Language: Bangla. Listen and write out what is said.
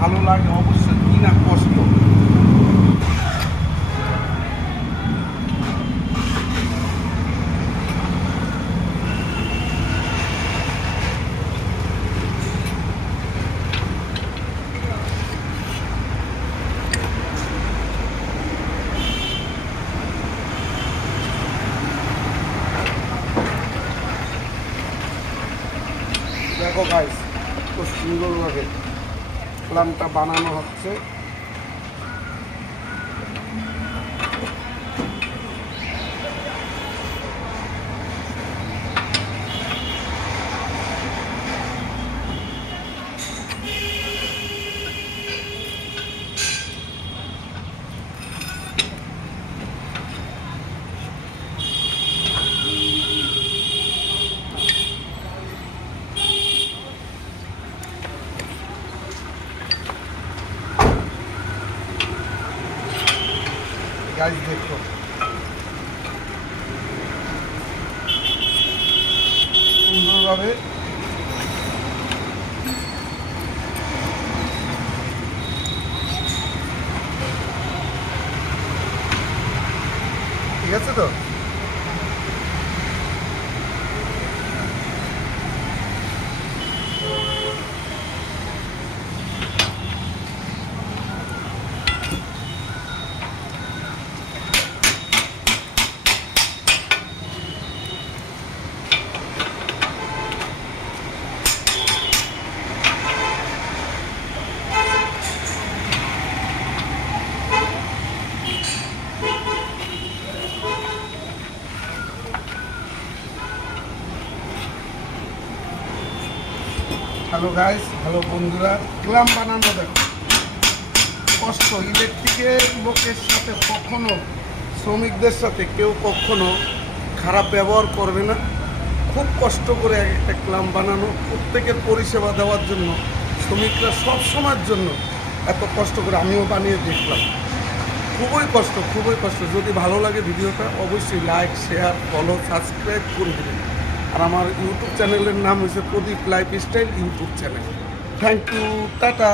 ভালো লাগে অবশ্যই, কি না কষ্ট। দেখো গাইস, খুব সুন্দরভাবে প্ল্যানটা বানানো হচ্ছে। গাইস দেখো, সুন্দরভাবে ঠিক আছে তো। হ্যালো গাইস, হ্যালো বন্ধুরা, ক্লাম বানানো দেখো কষ্ট। ইলেকট্রিকের লোকের সাথে কখনো, শ্রমিকদের সাথে কেউ কখনো খারাপ ব্যবহার করবে না। খুব কষ্ট করে এক একটা ক্লাম বানানো, প্রত্যেকের পরিষেবা দেওয়ার জন্য শ্রমিকরা সব সময়ের জন্য এত কষ্ট করে। আমিও বানিয়ে দেখলাম, খুবই কষ্ট, খুবই কষ্ট। যদি ভালো লাগে ভিডিওটা অবশ্যই লাইক, শেয়ার, ফলো, সাবস্ক্রাইব করে দেবেন। আর আমার ইউটিউব চ্যানেলের নাম হচ্ছে Pradeep lifestyle YouTube channel. Thank you, tata.